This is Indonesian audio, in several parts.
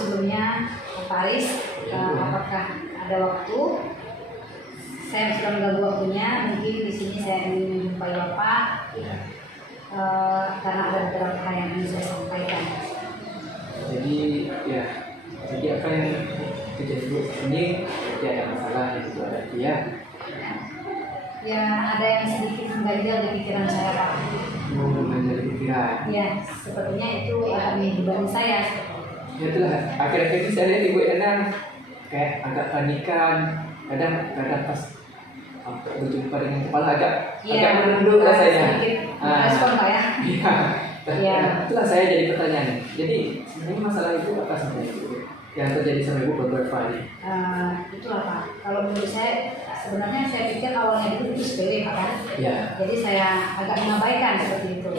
sebelumnya Pak Aris, apakah ada waktu? Saya sudah mengganggu waktunya, mungkin di sini saya ingin menjumpai Bapak karena ada beberapa hal yang ingin saya sampaikan. Jadi apa yang kejadian ini tidak ada masalah itu ada dia. Ya, ada yang sedikit mengganjal di pikiran saya, Pak. Mengganjal di pikiran. Ya, sepertinya itu akan menjadi saya. Ya itulah, akhir-akhir ini saya lihat Ibu Ena kayak agak panikan, kadang pas berjumpa dengan kepala agak menunduk rasanya. Respon Pak ya? Iya. Itulah saya jadi pertanyaan. Jadi sebenarnya masalah itu apa sebenarnya yang terjadi sama Ibu beberapa hari? Itulah Pak. Kalau menurut saya sebenarnya saya pikir awalnya itu sepele Pak kan? Ya. Jadi saya agak mengabaikan seperti itu.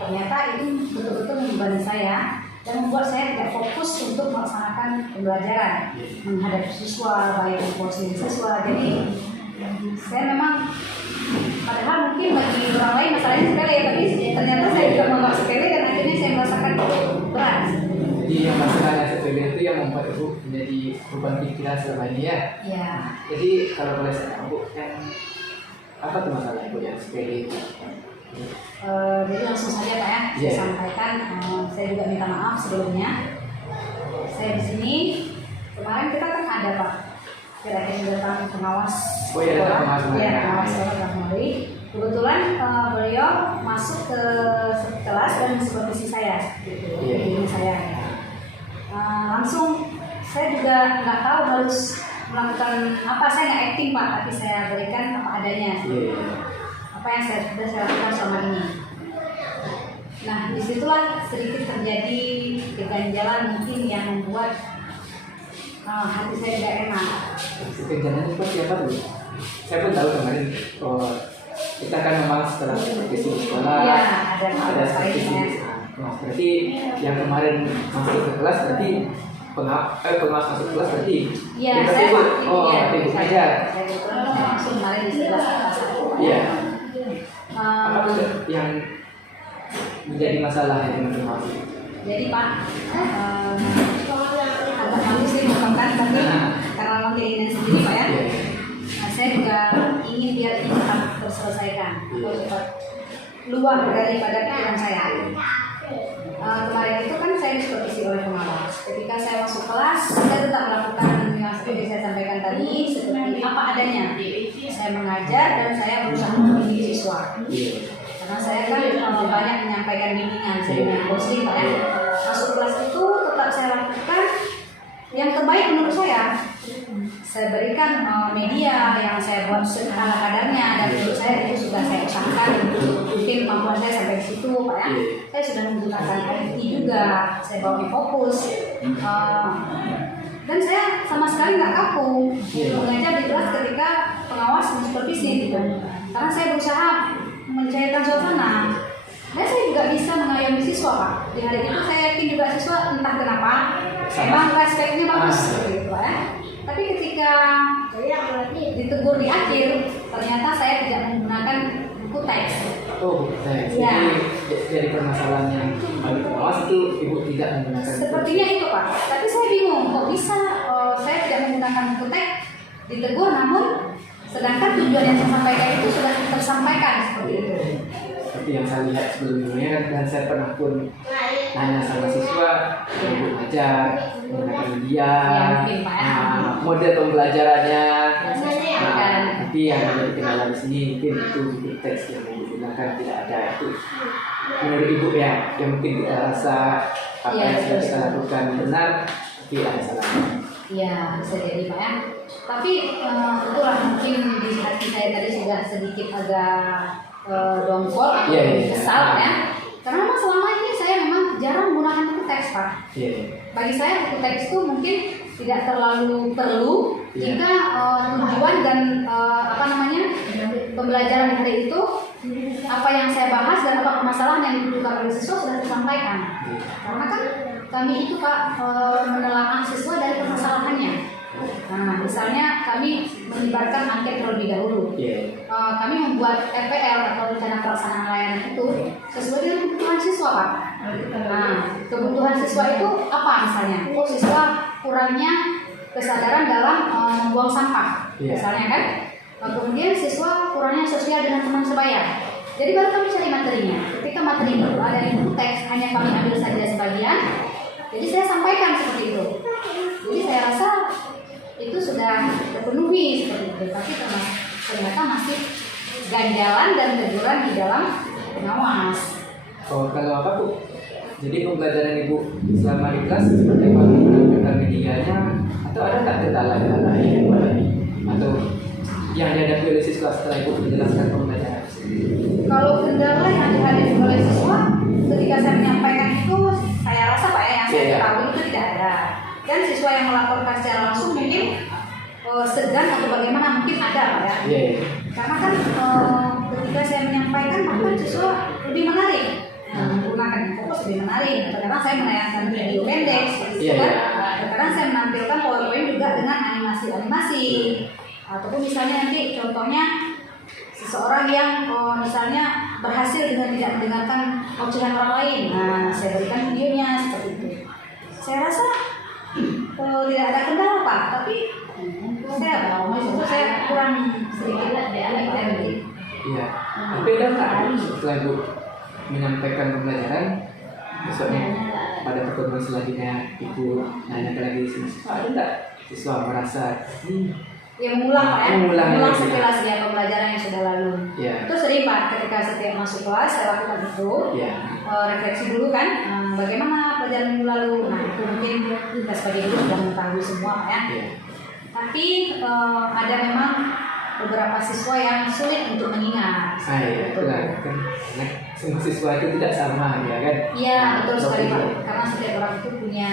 Ternyata itu betul-betul membebani saya dan membuat saya tidak fokus untuk melaksanakan pembelajaran menghadapi siswa, baik posisi siswa. Jadi saya memang padahal mungkin bagi orang lain masalahnya sepele, tapi ternyata saya juga menganggap sepele dan akhirnya saya merasakan berat. Jadi yang masalahnya sepele itu yang membuat Ibu menjadi beban pikiran selama ini ya? Iya. Jadi kalau boleh saya tahu yang apa tuh masalah Ibu yang sepele itu? Jadi langsung saja Pak ya, saya sampaikan. Saya juga minta maaf sebelumnya. Saya di sini kemarin kita kan ada Pak, kira-kira datang pengawas. Pengawas sekolah kembali. Kebetulan beliau masuk ke kelas dan supervisi saya, gitu. Ini saya. Langsung saya juga nggak tahu harus melakukan apa, saya nggak acting Pak, tapi saya berikan apa adanya. Apa yang sudah saya lakukan selama ini. Nah, disitulah sedikit terjadi keganjalan mungkin yang membuat hati saya tidak enak. Keganjalan itu siapa tuh? Saya pun tahu kemarin kita kan memang setelah supervisi di sekolah ada supervisi. Berarti yang kemarin masuk ke kelas berarti pengawas masuk kelas berarti? Iya, saya Ibu aja. Saya langsung kemarin di sebelah kelas. Iya. Apa tuh yang menjadi masalah yang teman-teman? Jadi Pak, agak malu sih mengungkapkan, tapi karena memang keinginan sendiri Pak ya, saya juga ingin biar ini cepat terselesaikan atau cepat luar daripada pikiran saya. Kemarin itu kan saya disupervisi oleh pengawas. Ketika saya masuk kelas, saya tetap melakukan yang seperti saya sampaikan tadi, seperti apa adanya. Saya mengajar dan saya berusaha mendidik siswa. Karena saya kan banyak menyampaikan bimbingan, saya dengan coaching Pak ya. Masuk kelas itu tetap saya lakukan yang terbaik menurut saya. Saya berikan media yang saya buat ala kadarnya dan menurut saya itu sudah saya usahakan. Mungkin kemampuan saya sampai di situ Pak ya. Saya sudah menggunakan IT juga, saya bawa fokus. Dan saya sama sekali nggak kaku mengajar di kelas ketika pengawas mensupervisi gitu. Karena saya berusaha mencairkan suasana. Dan saya juga bisa mengayomi siswa Pak. Di hari itu saya yakin juga siswa entah kenapa memang respeknya bagus gitu Pak ya. Tapi ketika ditegur di akhir, ternyata saya tidak menggunakan buku teks. Buku teks. Jadi permasalahan yang bagi pengawas itu Ibu tidak menggunakan. Sepertinya itu Pak. Tapi saya bingung kok bisa saya tidak menggunakan buku teks ditegur, namun sedangkan tujuan yang saya sampaikan itu sudah tersampaikan seperti itu. Seperti yang saya lihat sebelumnya kan, dan saya pernah pun nanya sama siswa, Ibu ajar menggunakan media, model pembelajarannya. Tapi yang menjadi kendala di sini mungkin itu buku teks yang Ibu gunakan tidak ada itu. Menurut Ibu ya, yang mungkin kita rasa apa yang sudah kita lakukan benar, tapi ada salahnya. Iya, bisa jadi Pak ya. Tapi itulah mungkin di hati saya tadi sudah sedikit agak dongkol atau kesal ya. Karena memang selama ini saya memang jarang menggunakan buku teks Pak. Bagi saya buku teks itu mungkin tidak terlalu perlu jika tujuan dan pembelajaran di hari itu apa yang saya bahas dan apa permasalahan yang dibutuhkan oleh siswa sudah tersampaikan. Karena kan kami itu Pak menelaah siswa dari permasalahannya. Nah, misalnya kami menyebarkan angket terlebih dahulu. Iya. Kami membuat RPL atau rencana pelaksanaan layanan itu sesuai dengan kebutuhan siswa, Pak. Nah, kebutuhan siswa itu apa misalnya? Oh, siswa kurangnya kesadaran dalam membuang sampah, Iya. misalnya kan. Kemudian siswa kurangnya sosial dengan teman sebaya. Jadi baru kami cari materinya. Ketika materi itu ada di buku teks, hanya kami ambil saja sebagian. Jadi saya sampaikan seperti itu. Jadi saya rasa itu sudah terpenuhi seperti itu. Tapi ternyata masih ganjalan dan teguran di dalam pengawas. Oh, kalau apa Bu? Jadi pembelajaran Ibu selama di kelas seperti apa menggunakan medianya atau ada nggak kendala-kendala lain atau yang dihadapi oleh siswa setelah Ibu menjelaskan pembelajaran? Kalau kendala yang dihadapi oleh siswa ketika saya menyampaikan itu, saya rasa Pak ya, yang saya ketahui itu tidak ada. Dan siswa yang melaporkan secara langsung mungkin segan atau bagaimana mungkin ada Pak ya. Karena kan ketika saya menyampaikan maka siswa lebih menarik. Menggunakan fokus lebih menarik. Kadang saya menayangkan video pendek, kadang saya menampilkan PowerPoint juga dengan animasi-animasi. Ataupun misalnya nanti contohnya seseorang yang misalnya berhasil dengan tidak mendengarkan ocehan orang lain. Nah, saya berikan videonya seperti itu. Saya rasa tidak ada kendala Pak, tapi saya kurang sedikit dari. Iya. Tapi ada nggak setelah Ibu menyampaikan pembelajaran besoknya pada pertemuan selanjutnya Ibu nanya lagi siswa, ada nggak siswa merasa Ya mengulang ya, mengulang sekilas ya pembelajaran yang sudah lalu. Yeah. Itu sering Pak, ketika setiap masuk kelas saya lakukan itu, refleksi dulu kan, bagaimana pelajaran minggu lalu. Nah itu mungkin kita sebagai guru sudah mengetahui semua Pak ya. Tapi ada memang beberapa siswa yang sulit untuk mengingat. Kan semua siswa itu tidak sama ya kan? Iya betul sekali Pak, karena setiap orang itu punya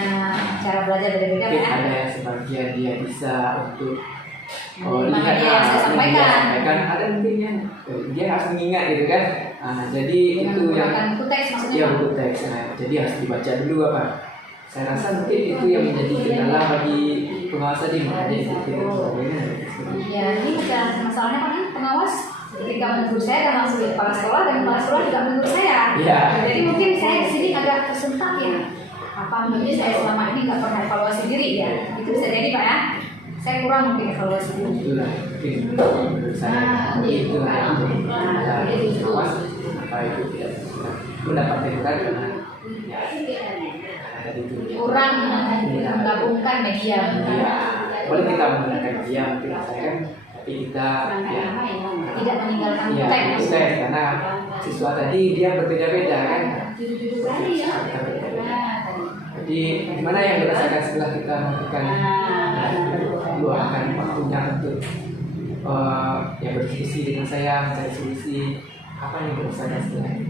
cara belajar beda-beda ya. Ada yang sebagian dia bisa untuk lihat yang saya sampaikan, ada mungkin yang dia harus mengingat gitu kan. Jadi dengan itu yang buku teks maksudnya. Iya buku teks. Jadi harus dibaca dulu apa. Saya rasa mungkin itu yang menjadi kendala bagi pengawas tadi makanya itu sebagainya. Ya ini bukan masalahnya Pak, pengawas ketika menegur saya dan langsung di kepala sekolah dan kepala sekolah juga menegur saya. Jadi mungkin saya di sini agak tersentak ya. Apa mungkin saya selama ini nggak pernah evaluasi diri ya? Itu bisa jadi Pak ya. Saya kurang mungkin evaluasi diri. Itulah mungkin menurut saya itu yang pengawas apa itu tidak mendapat teguran karena kurang menggabungkan media. Boleh kita menggunakan media mungkin saya kan, tapi kita tidak meninggalkan teks karena siswa tadi dia berbeda-beda kan. Jadi gimana yang dirasakan setelah kita memberikan luangkan waktunya untuk berdiskusi dengan saya, mencari solusi, apa yang dirasakan setelah ini?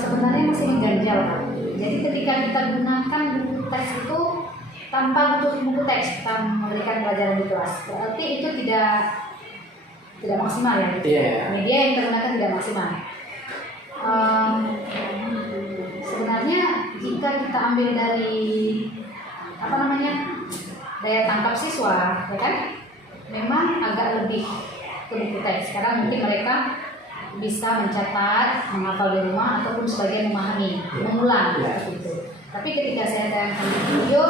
Sebenarnya masih mengganjal Pak. Jadi ketika kita gunakan buku teks itu tanpa buku teks kita memberikan pelajaran di kelas, berarti itu tidak maksimal ya. Media yang tergunakan tidak maksimal. Sebenarnya jika kita ambil dari daya tangkap siswa, ya kan, memang agak lebih ke buku teks. Sekarang mungkin mereka bisa mencatat, menghafal di rumah ataupun sebagian memahami, mengulang seperti itu. Tapi ketika saya tayangkan di video,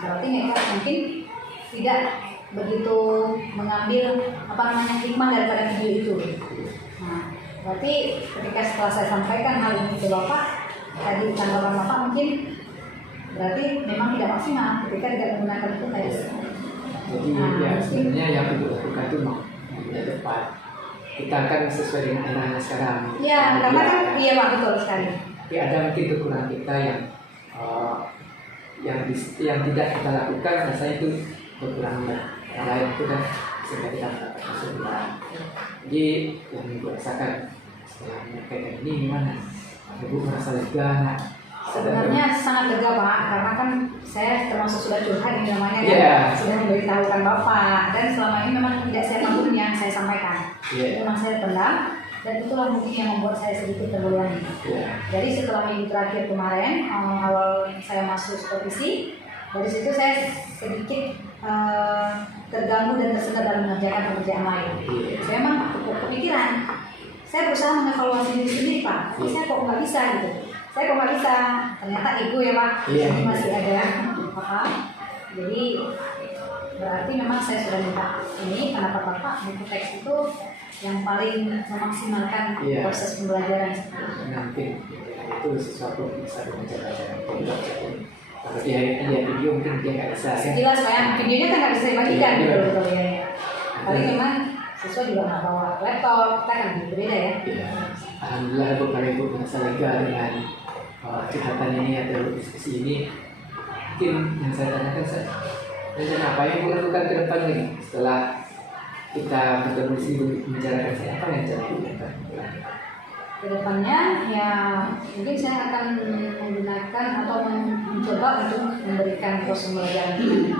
berarti mereka mungkin tidak begitu mengambil hikmah daripada video itu. Nah, berarti ketika setelah saya sampaikan hal ini ke Bapak, tadi tanggapan Bapak mungkin berarti memang tidak maksimal ketika tidak menggunakan buku teks. Jadi sebenarnya yang Ibu lakukan itu yang tepat. Kita akan sesuai dengan eranya sekarang. Iya, karena kan Pak betul sekali. Tapi ada mungkin kekurangan kita yang tidak kita lakukan, rasanya itu kekurangan yang lain itu kan sehingga kita kesulitan. Jadi yang Ibu rasakan setelah menyampaikan ini gimana? Ibu merasa lega? Sebenarnya sangat lega Pak, karena kan saya termasuk sudah curhat ini namanya kan, sudah memberitahukan Bapak, dan selama ini memang tidak saya tahu yang saya sampaikan. Memang saya pendam, dan itulah mungkin yang membuat saya sedikit tergoyang. Jadi setelah minggu terakhir kemarin, awal saya masuk supervisi, Dari situ saya sedikit terganggu dan tersendat dalam mengerjakan pekerjaan lain. Saya memang kepikiran, saya berusaha mengevaluasi diri sendiri Pak, tapi saya kok nggak bisa gitu. Saya kok nggak bisa, ternyata ibu ya Pak, masih ada paham. Jadi berarti memang saya sudah minta ini, kenapa Bapak buku teks itu yang paling memaksimalkan proses pembelajaran. Mungkin itu sesuatu yang bisa dibaca-baca. Kalau dia video mungkin dia nggak bisa. Jelas Pak ya, videonya kan nggak bisa dibagikan gitu ya. Paling memang siswa juga nggak bawa laptop, kita kan berbeda ya. Alhamdulillah Bu, kalau Ibu merasa lega dengan curhatan ini atau diskusi ini. Mungkin yang saya tanyakan, rencana apa yang Ibu lakukan ke depan nih setelah kita bertemu di sini membicarakan apa yang rencana Ibu lakukan? Kedepannya ya mungkin saya akan menggunakan atau mencoba untuk memberikan proses pembelajaran ini.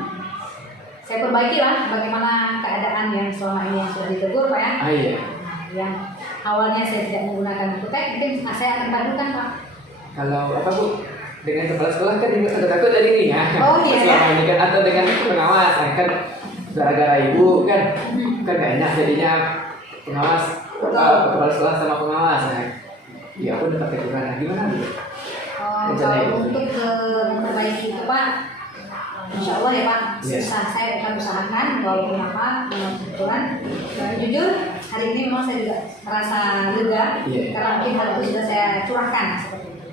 Saya perbaiki lah bagaimana keadaan yang selama ini yang sudah ditegur Pak ya. Iya. Yang awalnya saya tidak menggunakan buku teks, mungkin saya akan padukan Pak. Kalau apa Bu, dengan kepala sekolah kan Ibu takut dari ini ya. Oh iya. Selama ini kan atau dengan pengawas kan gara-gara Ibu kan gak enak jadinya pengawas. Kepala sekolah sama pengawas ya pun dapat teguran. Gimana Bu? Kalau untuk memperbaiki itu Pak, Insya Allah ya Pak, saya akan usahakan walaupun apa kebetulan jujur hari ini memang saya juga merasa lega karena mungkin hal itu sudah saya curahkan seperti itu.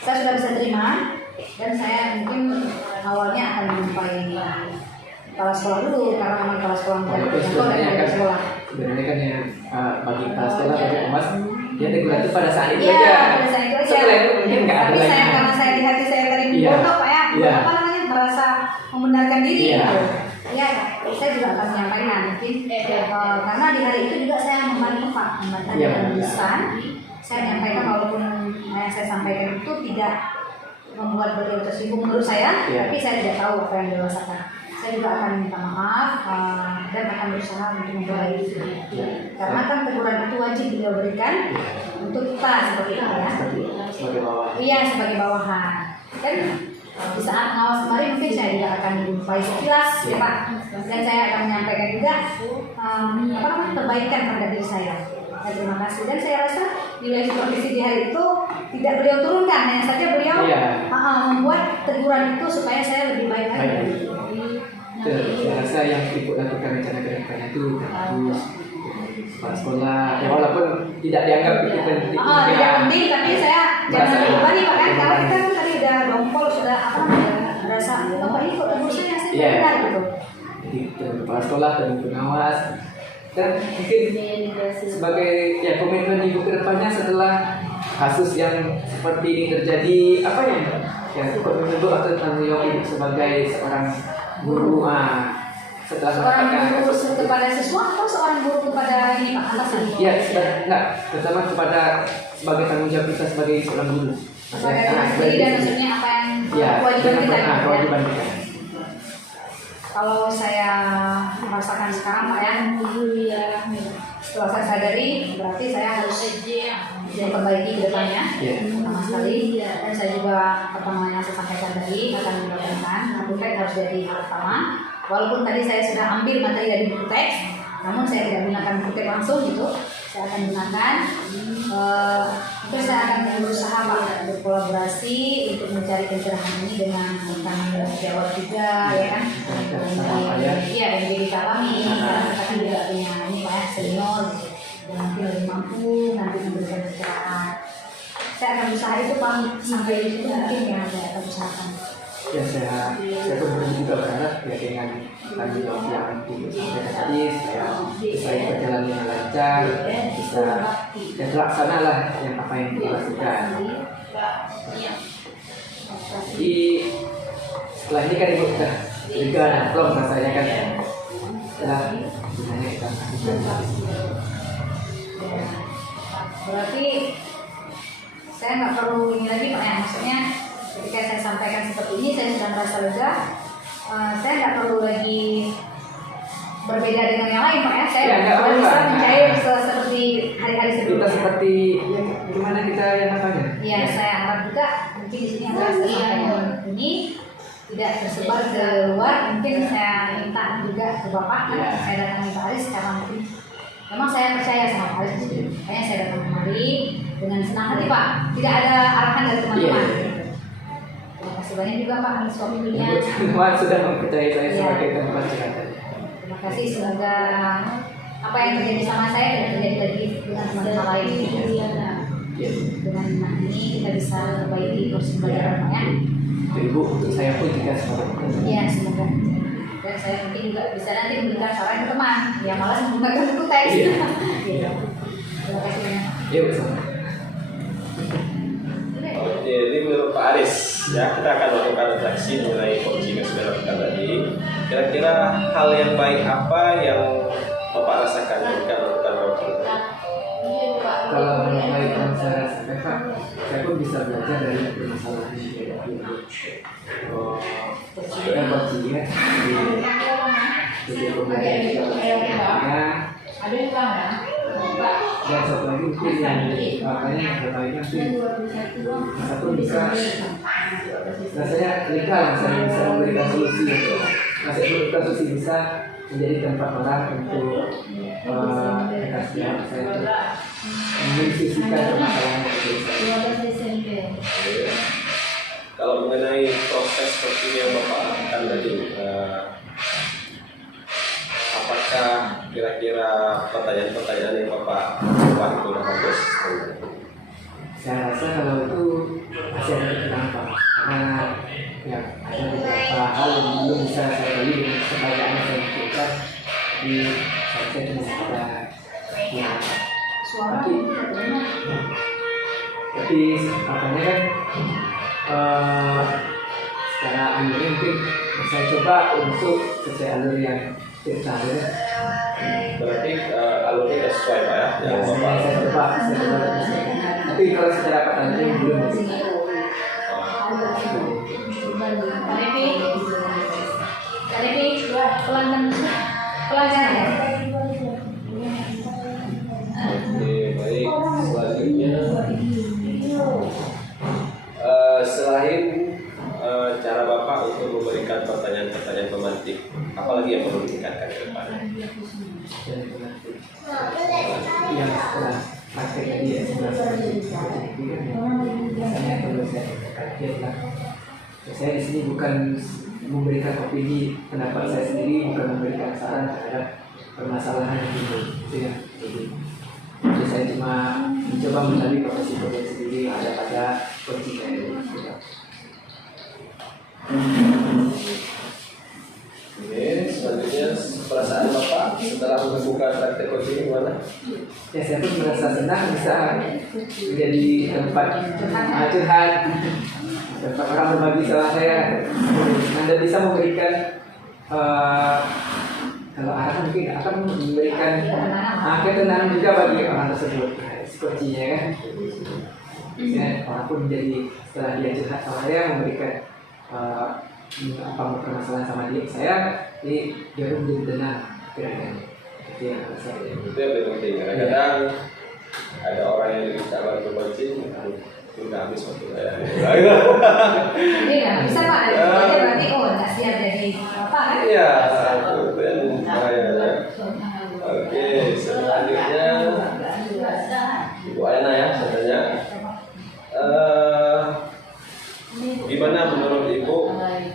Saya sudah bisa terima dan saya mungkin awalnya akan menjumpai kepala sekolah dulu karena memang kepala sekolah dari sekolah. Sebenarnya kan yang bagi kepala sekolah bagi pengawas dia teguran itu pada saat itu aja. Pada saat itu aja. Setelah itu mungkin nggak ada lagi. Karena saya di hati saya tadi bodoh Pak ya, apa namanya merasa membenarkan diri. Gitu. Ya, saya juga akan menyampaikan mungkin karena di hari itu juga saya membantu Pak dengan tulisan. Saya menyampaikan walaupun yang saya sampaikan itu tidak membuat beliau tersinggung menurut saya, tapi saya tidak tahu apa yang beliau rasakan. Saya juga akan minta maaf dan akan berusaha untuk memperbaiki karena kan teguran itu wajib beliau berikan untuk kita seperti itu ya. Sebagai bawahan. Iya, sebagai bawahan. Dan di saat pengawas kemarin mungkin saya juga akan menjumpai sekilas ya Pak, dan saya akan menyampaikan juga perbaikan terhadap diri saya. Terima kasih dan saya rasa nilai supervisi di hari itu tidak beliau turunkan, hanya saja beliau membuat teguran itu supaya saya lebih baik lagi. Saya rasa yang Ibu lakukan rencana ke depannya itu bagus. Kepala sekolah, ya walaupun tidak dianggap itu penting. Tidak penting, tapi saya jangan lupa nih Pak kan, karena kita kan tadi udah dompol sudah merasa Bapak ini kok tegur saya benar gitu. Jadi kepala sekolah dan pengawas. Dan mungkin sebagai komitmen Ibu ke depannya setelah kasus yang seperti ini terjadi, apa yang komitmen Ibu atau tanggung jawab Ibu sebagai seorang guru setelah seorang guru kepada siswa atau seorang guru kepada ini Pak atas ini? Ya, enggak, terutama kepada sebagai tanggung jawab kita sebagai seorang guru. Jadi dan maksudnya apa yang kewajiban kita? Kalau saya merasakan sekarang Pak ya, setelah saya sadari berarti saya harus memperbaiki ke depannya pertama sekali, dan saya juga pertama yang saya sampaikan tadi akan melakukan buku teks harus jadi hal pertama. Walaupun tadi saya sudah ambil materi dari buku teks, namun saya tidak gunakan buku teks langsung gitu. Saya akan gunakan, terus saya akan berusaha Pak berkolaborasi untuk mencari pencerahan ini dengan tanggung jawab juga ya kan. Iya, yang jadi kami karena kita kan juga punya ini Pak ya senior gitu, dan mungkin lebih mampu nanti memberikan pencerahan. Saya akan berusaha itu Pak sampai itu mungkin yang saya akan usahakan. Ya saya pun juga berharap ya dengan tanggung jawab yang Ibu sampaikan tadi bisa berjalan dengan lancar, bisa terlaksana lah yang apa yang kita lakukan. Jadi setelah ini kan Ibu sudah lega dan plong rasanya kan setelah sebenarnya kita lakukan. Berarti saya nggak perlu ini lagi Pak ya, maksudnya ketika saya sampaikan seperti ini saya sudah merasa lega, saya nggak perlu lagi berbeda dengan yang lain Pak ya, saya bisa mencair seperti hari-hari sebelumnya. Kita seperti gimana kita yang apanya? Iya, saya harap juga mungkin di sini akan saya sampaikan ini tidak tersebar ke luar, mungkin saya minta juga ke Bapak, Ya. saya datangi Pak Aris karena mungkin memang saya percaya sama Pak Aris, makanya saya datang kemari dengan senang hati Pak, tidak ada arahan dari teman-teman. Iya. Terima kasih banyak juga Pak atas waktunya. Teman sudah mempercayai saya Iya. sebagai tempat curhat. Terima kasih, semoga apa yang terjadi sama saya tidak terjadi lagi dengan teman-teman lain. Iya. Dengan ini kita bisa perbaiki kursi pelajaran Pak ya. Ibu, untuk saya pun juga seperti itu. Iya, semoga. Dan saya mungkin juga bisa nanti memberikan saran ke teman yang malas membaca buku teks. Iya. Iya. Terima kasih banyak. Iya, betul. Oke, ini menurut Pak Aris ya, kita akan melakukan refleksi mengenai coaching yang sudah lakukan tadi. Kira-kira hal yang baik apa yang Bapak rasakan ketika melakukan coaching? Kalau baik yang saya rasakan Pak, saya pun bisa belajar dari permasalahan yang ada. Oh, kita coaching ya di komunitasnya. Ada yang tahu ya? Dan satu lagi mungkin yang makanya terbaiknya satu bisa rasanya legal, saya bisa memberikan solusi, masih memberikan solusi bisa menjadi tempat orang untuk kasih saya mendiskusikan permasalahan itu. Kalau mengenai proses coaching yang Bapak lakukan tadi, apakah kira-kira pertanyaan-pertanyaan yang Bapak buat itu sudah bagus? Saya rasa kalau itu masih ada kekurangan Pak, karena ya ada beberapa hal yang belum bisa saya beli dengan kekayaan yang saya butuhkan di saya cuma ada ya, tapi makanya kan secara alurnya mungkin saya coba untuk sesuai alur yang kita alur. Berarti alurnya sudah sesuai Pak ya? Ya, Yang Bapak saya coba bisa. Tapi kalau secara pertanyaan belum bisa. Pelajaran ya? Oke, baik. Selanjutnya, selain cara Bapak untuk memberikan pertanyaan-pertanyaan pemantik, apalagi yang perlu ditingkatkan ke depan? Yang setelah praktek tadi ya saya perlu saya kaget lah. Saya di sini bukan memberikan opini pendapat saya sendiri, bukan memberikan saran terhadap permasalahan yang timbul. Itu ya. Jadi saya cuma mencoba mencari profesi-profesi sendiri yang ada pada coaching saya ini. Oke, selanjutnya perasaan Bapak setelah membuka praktek coaching gimana? Ya saya pun merasa senang bisa menjadi tempat curhat, tempat orang berbagi salah saya. Anda bisa memberikan kalau arahan mungkin akan memberikan ketenangan juga bagi orang tersebut. Sepertinya kan, ya, orang pun menjadi setelah dia curhat sama saya memberikan apa permasalahan sama dia saya, jadi dia pun menjadi tenang. Kira-kira itu yang saya. Itu yang paling penting. Kadang-kadang ada orang yang bisa bantu coaching, udah habis waktu saya. Iya, bisa Pak. Jadi berarti nggak siap jadi apa kan? Iya, itu yang bahaya. Oke, selanjutnya Ibu Aina ya, saya tanya. Gimana menurut Ibu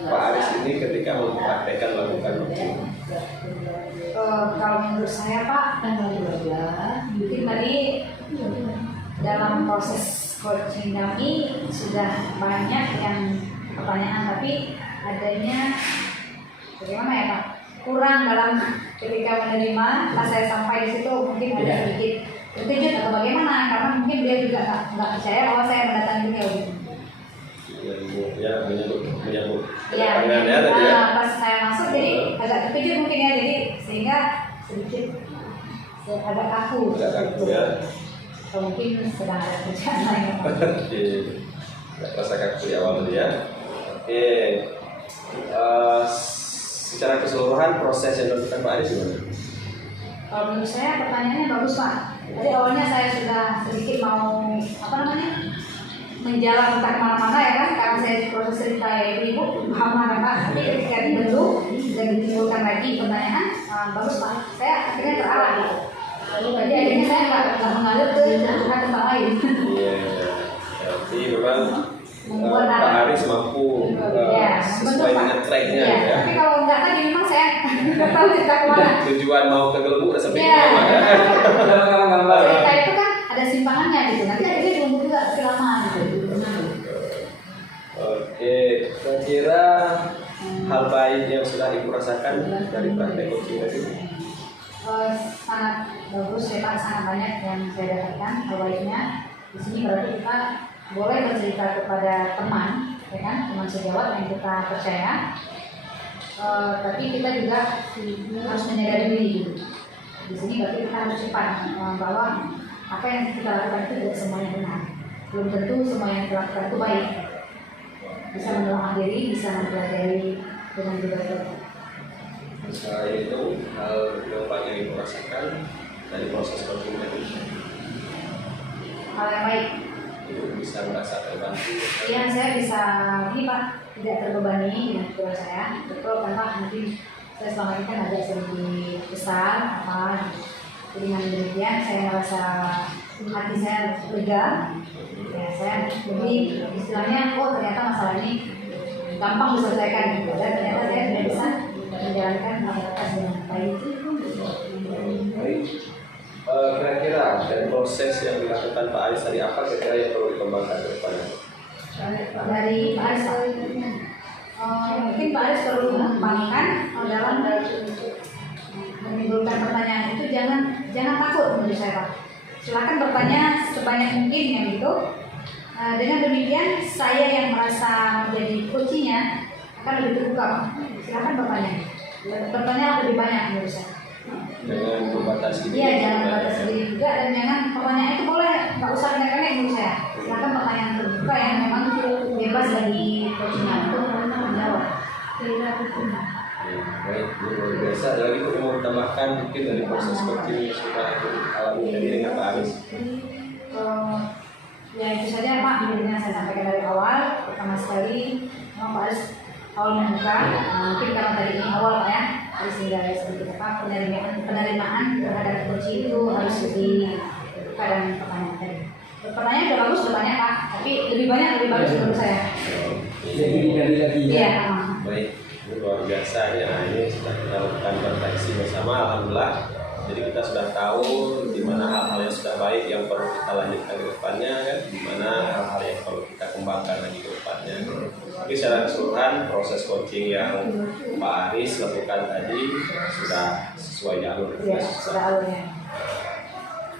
Pak Aris ini ketika mempraktekkan melakukan coaching? Kalau menurut saya Pak, mungkin tadi dalam proses coaching kami sudah banyak yang pertanyaan, tapi adanya bagaimana ya Pak, kurang dalam ketika menerima. Pas saya sampai di situ mungkin ada sedikit terkejut atau bagaimana, karena mungkin dia juga nggak percaya bahwa saya mendatangi beliau gitu. Ya, menyambut Ya, kedatangan ya tadi ya. pas saya masuk jadi agak terkejut mungkin ya, jadi sehingga sedikit agak kaku. Agak kaku ya. Atau mungkin sedang ada kerjaan lain. Oke, nggak terasa kaku di awal tadi ya. Oke, secara keseluruhan proses yang dilakukan Pak Aris gimana? Kalau menurut saya pertanyaannya bagus Pak. Tadi awalnya saya sudah sedikit mau menjalan entah kemana-mana ya kan, karena saya proses cerita ibu marah Pak, tapi ketika dibentuk dan ditimbulkan lagi pertanyaan, bagus Pak, saya akhirnya terarah gitu. Jadi akhirnya saya nggak mengalir ke tempat lain. Iya, jadi memang Membuat Pak Aris mampu ya, sesuai dengan tracknya ya. ya. Tapi kalau nggak tadi memang saya nggak tahu cerita kemana. Tujuan mau ke Gelembung udah sampai Iya. kemana ya? Cerita itu kan ada simpangannya gitu. Nanti akhirnya diumur juga kelamaan gitu. Oke, kira-kira hal baik yang sudah ibu rasakan dari praktek coaching tadi? Sangat bagus ya Pak, sangat banyak yang saya dapatkan hal baiknya. Di sini berarti kita boleh bercerita kepada teman, ya kan, teman sejawat yang kita percaya. Tapi kita juga harus menyadari diri gitu. Di sini berarti kita harus cepat bahwa apa yang kita lakukan itu tidak semuanya benar. Belum tentu semua yang kita lakukan itu baik. Bisa menolong diri, bisa mempelajari dengan berbagai. Selain itu, hal yang banyak yang ibu rasakan dari proses coaching tadi, Hal yang baik. ibu bisa merasa terbantu. Iya, saya bisa ini Pak, tidak terbebani dengan keluarga saya. Betul kan Pak, mungkin saya selama ini kan agak sedikit besar apa. Jadi dengan demikian saya merasa hati saya lega. Ya, saya lebih istilahnya, oh ternyata masalah ini gampang diselesaikan gitu. Dan ternyata saya sudah bisa menjalankan aktivitas dengan baik. Baik. Kira-kira dari proses yang dilakukan Pak Aris tadi apa kira-kira yang perlu dikembangkan ke depannya? Dari Pak Aris, mungkin Pak Aris perlu mengembangkan dalam menimbulkan pertanyaan itu jangan takut menurut saya Pak. Silakan bertanya sebanyak mungkin yang itu. Dengan demikian saya yang merasa menjadi coachingnya akan lebih terbuka Pak. Silakan bertanya. Bertanya lebih banyak menurut saya. Dengan membatasi Iya, jangan batas diri juga dan jangan pertanyaan itu boleh nggak usah nenek-nenek menurut saya. Silakan pertanyaan terbuka yang memang bebas bagi coachingnya untuk menjawab. Baik, luar biasa. Ada lagi yang mau ditambahkan mungkin dari proses coaching yang sudah alami tadi dengan Pak Aris? Ya itu saja Pak, yang saya sampaikan dari awal. Pertama sekali, memang Pak Aris awal membuka, mungkin karena tadi ini awal Pak ya, harus hingga sedikit apa penerimaan terhadap coaching itu harus lebih terbuka dan pertanyaan tadi. Pertanyaan sudah bagus, sudah banyak Pak, tapi lebih banyak lebih bagus menurut saya. Jadi digali lagi ya. Iya. Baik, luar biasa ya. Nah, ini sudah kita lakukan refleksi bersama, alhamdulillah. Jadi kita sudah tahu di mana hal-hal yang sudah baik yang perlu kita lanjutkan ke depannya kan, di mana hal-hal yang perlu kita kembangkan lagi ke depannya. Tapi secara keseluruhan proses coaching yang Pak Aris lakukan tadi sudah sesuai jalur. Iya, sudah alurnya.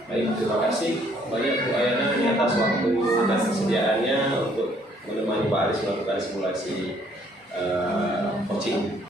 Baik, terima kasih banyak Bu Ayana atas waktu dan kesediaannya untuk menemani Pak Aris melakukan simulasi coaching.